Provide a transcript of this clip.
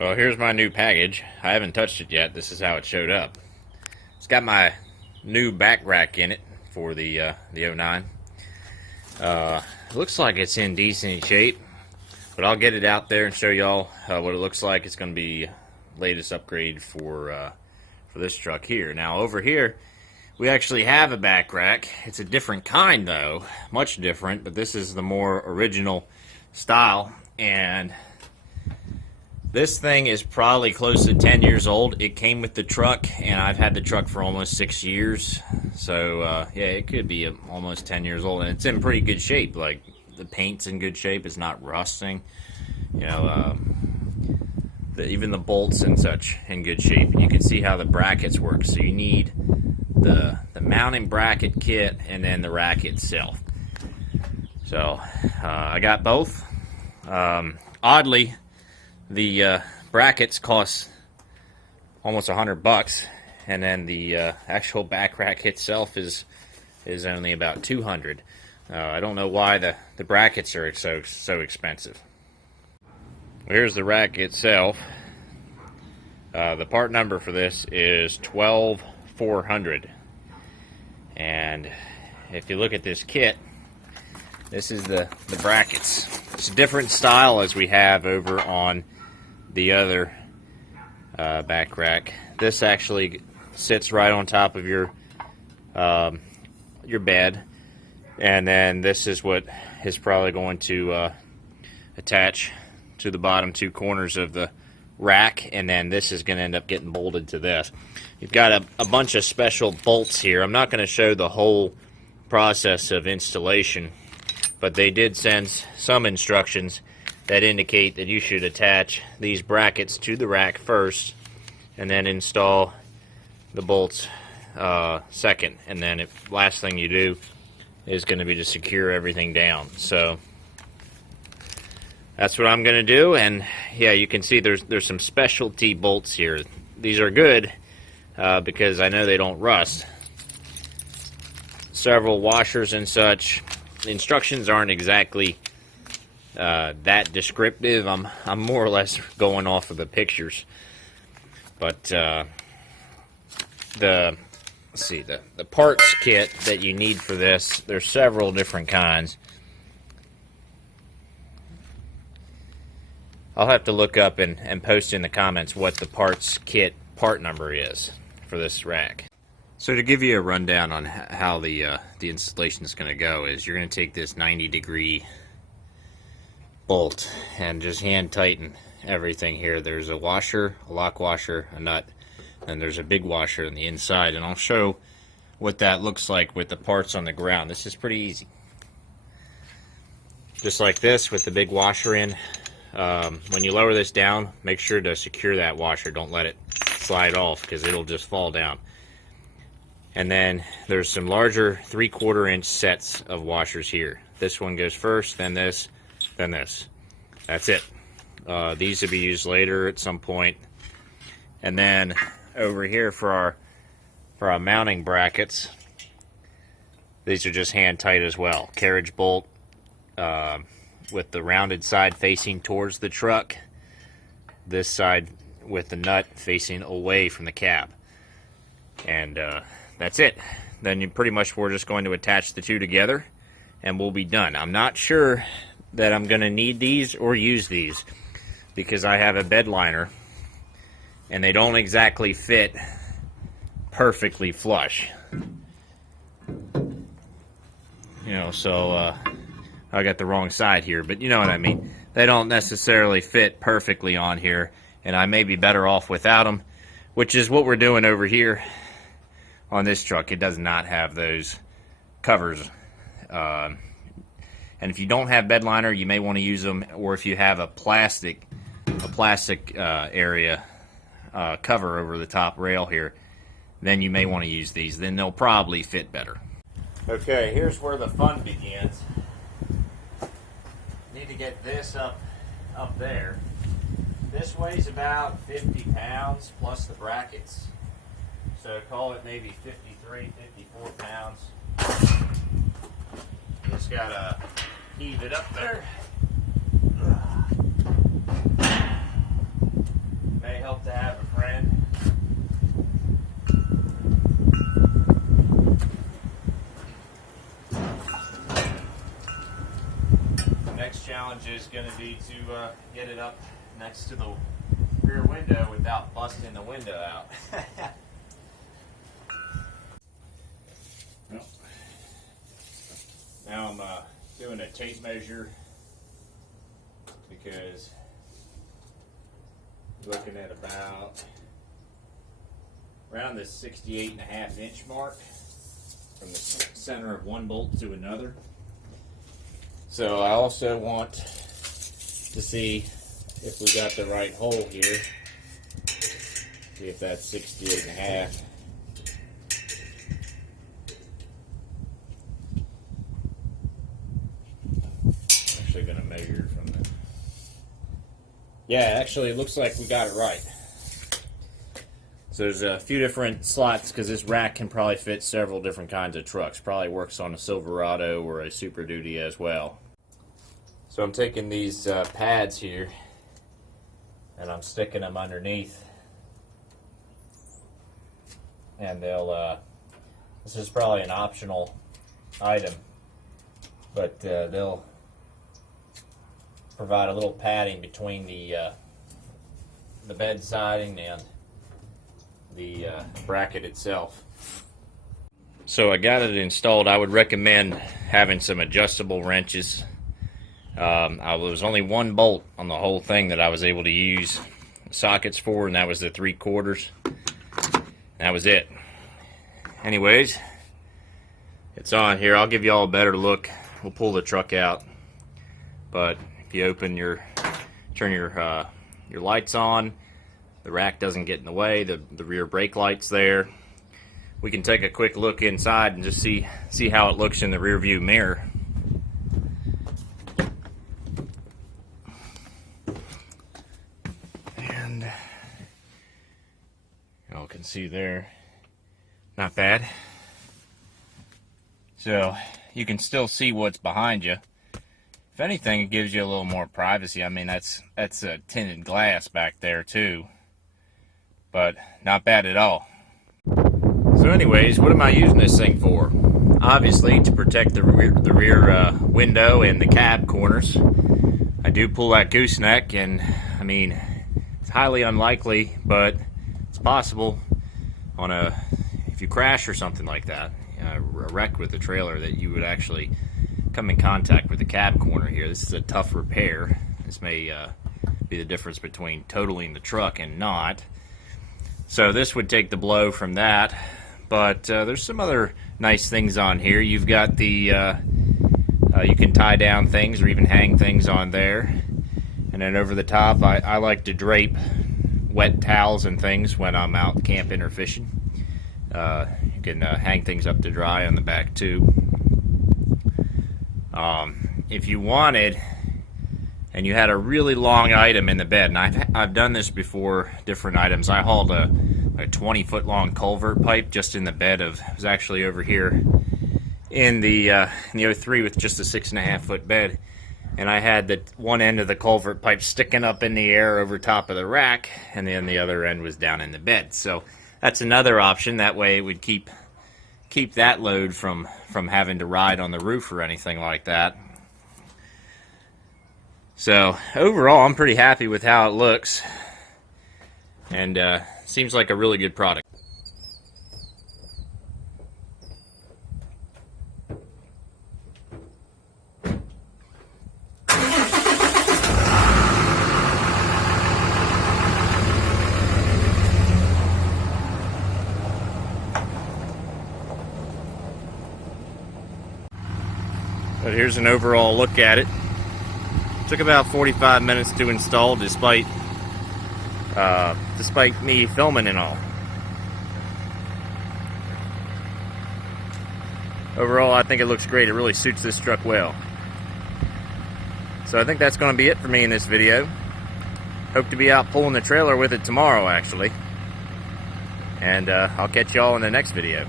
Well, here's my new package. I haven't touched it yet. This is how it showed up. It's got my new back rack in it for the 09. Looks like it's in decent shape, but I'll get it out there and show y'all what it looks like. It's going to be latest upgrade for this truck here. Now over here, we actually have a back rack. It's a different kind though, much different, but this is the more original style, and this thing is probably close to 10 years old. It came with the truck, and I've had the truck for almost 6 years. So, yeah, it could be almost 10 years old, and it's in pretty good shape. Like, the paint's in good shape. It's not rusting. You know, even the bolts and such in good shape. You can see how the brackets work. So you need the mounting bracket kit and then the rack itself. So, I got both. Oddly, the brackets cost almost $100, and then the actual back rack itself is only about $200. I don't know why the brackets are so expensive. Here's the rack itself. The part number for this is 12400, and if you look at this kit, this is the brackets. It's a different style as we have over on the other back rack. This actually sits right on top of your bed, and then this is what is probably going to attach to the bottom two corners of the rack, and then this is going to end up getting bolted to this. You've got a bunch of special bolts here. I'm not going to show the whole process of installation, but they did send some instructions that indicate that you should attach these brackets to the rack first and then install the bolts second, and then last thing you do is going to be to secure everything down. So that's what I'm going to do, and yeah, you can see there's some specialty bolts here. These are good because I know they don't rust. Several washers and such. The instructions aren't exactly that descriptive. I'm more or less going off of the pictures, but the parts kit that you need for this, there's several different kinds. I'll have to look up and post in the comments what the parts kit part number is for this rack. So to give you a rundown on how the installation is going to go is you're going to take this 90-degree bolt and just hand tighten everything here. There's a washer, a lock washer, a nut, and there's a big washer on the inside, and I'll show what that looks like with the parts on the ground. This is pretty easy. Just like this with the big washer in. When you lower this down, make sure to secure that washer. Don't let it slide off because it'll just fall down. And then there's some larger 3/4 inch sets of washers here. This one goes first, then this, then this. That's it. These will be used later at some point. And then over here for our mounting brackets, these are just hand tight as well. Carriage bolt with the rounded side facing towards the truck. This side with the nut facing away from the cab. And that's it. Then we're just going to attach the two together and we'll be done. I'm not sure that I'm going to need these or use these because I have a bed liner and they don't exactly fit perfectly flush. You know, so I got the wrong side here, but you know what I mean. They don't necessarily fit perfectly on here, and I may be better off without them, which is what we're doing over here on this truck. It does not have those covers. And if you don't have bed liner, you may want to use them, or if you have a plastic area cover over the top rail here, then you may want to use these. Then they'll probably fit better. Okay, here's where the fun begins. Need to get this up there. This weighs about 50 pounds plus the brackets. So call it maybe 53, 54 pounds. Just gotta heave it up there. challenge is going to be to get it up next to the rear window without busting the window out. Well, now I'm doing a tape measure because I'm looking at about around the 68.5 inch mark from the center of one bolt to another. So I also want to see if we got the right hole here. See if that's 68.5. Actually going to measure from the... Yeah, actually it looks like we got it right. So there's a few different slots because this rack can probably fit several different kinds of trucks. Probably works on a Silverado or a Super Duty as well. So I'm taking these pads here and I'm sticking them underneath, and they'll this is probably an optional item, but they'll provide a little padding between the bed siding and the bracket itself. So I got it installed. I would recommend having some adjustable wrenches. I was only one bolt on the whole thing that I was able to use sockets for, and that was the 3/4. That was it. Anyways, it's on here. I'll give you all a better look. We'll pull the truck out, but if you turn your lights on, the rack doesn't get in the way. The rear brake light's there. We can take a quick look inside and just see how it looks in the rear view mirror. And y'all can see there, not bad. So you can still see what's behind you. If anything, it gives you a little more privacy. I mean, that's a tinted glass back there too, but not bad at all. So anyways, what am I using this thing for? Obviously to protect the rear window and the cab corners. I do pull that gooseneck, and I mean, it's highly unlikely, but it's possible if you crash or something like that, a wreck with the trailer, that you would actually come in contact with the cab corner here. This is a tough repair. This may be the difference between totaling the truck and not. So this would take the blow from that. But there's some other nice things on here. You've got the you can tie down things or even hang things on there. And then over the top, I like to drape wet towels and things when I'm out camping or fishing. You can hang things up to dry on the back too. If you wanted, and you had a really long item in the bed, and I've done this before, different items. I hauled a 20-foot long culvert pipe just in the bed it was actually over here in the 03 with just a 6.5 foot bed, and I had the one end of the culvert pipe sticking up in the air over top of the rack, and then the other end was down in the bed. So that's another option. That way it would keep that load from having to ride on the roof or anything like that. So overall, I'm pretty happy with how it looks, and seems like a really good product. But here's an overall look at it. Took about 45 minutes to install, despite me filming and all. Overall, I think it looks great. It really suits this truck well. So I think that's going to be it for me in this video. Hope to be out pulling the trailer with it tomorrow, actually. And I'll catch y'all in the next video.